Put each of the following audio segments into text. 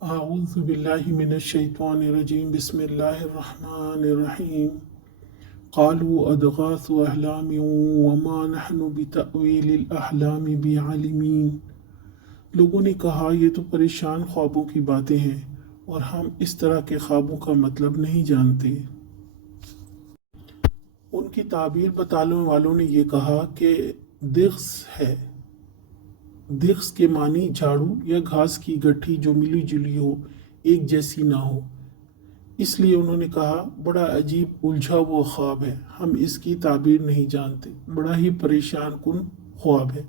अऊज़ु बिल्लाहि मिनश शैतानिर रजीम बिस्मिल्लाहिर रहमानिर रहीम क़ालू अदग़ासु अहलामिन वमा नहनु बितअवीलिल अहलामि बिआलिमीन। लोगों ने कहा, ये तो परेशान ख्वाबों की बातें हैं और हम इस तरह के ख्वाबों का मतलब नहीं जानते। उनकी ताबीर बताने वालों ने ये कहा कि दिग़्स है। दिग़्स के मानी झाड़ू या घास की गट्ठी जो मिली जुली हो, एक जैसी ना हो। इसलिए उन्होंने कहा, बड़ा अजीब उलझा हुआ ख्वाब है, हम इसकी ताबीर नहीं जानते, बड़ा ही परेशान कुन ख्वाब है।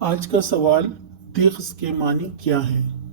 आज का सवाल, दिग़्स के मानी क्या हैं?